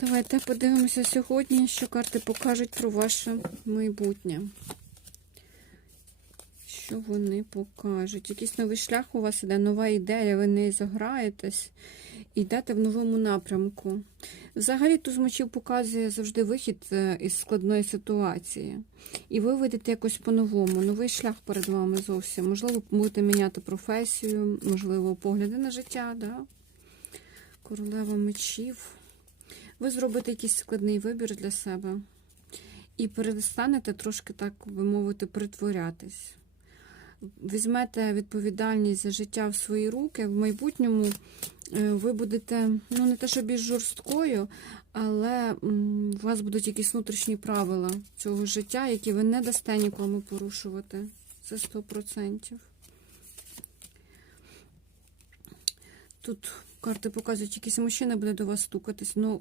Давайте подивимося сьогодні, що карти покажуть про ваше майбутнє. Що вони покажуть? Якийсь новий шлях у вас іде, нова ідея, ви не заграєтесь, йдете в новому напрямку. Взагалі, туз мечів показує завжди вихід е, із складної ситуації. І ви вийдете якось по-новому. Новий шлях перед вами зовсім. Можливо, будете міняти професію, можливо, погляди на життя. Да? Королева мечів. Ви зробите якийсь складний вибір для себе і перестанете трошки, так би мовити, притворятись. Візьмете відповідальність за життя в свої руки. В майбутньому е, ви будете, ну, не те, що більш жорсткою, але у вас будуть якісь внутрішні правила цього життя, які ви не дасте нікому порушувати. Це 100%. Тут карти показують, якийсь мужчина буде до вас стукатись. Ну,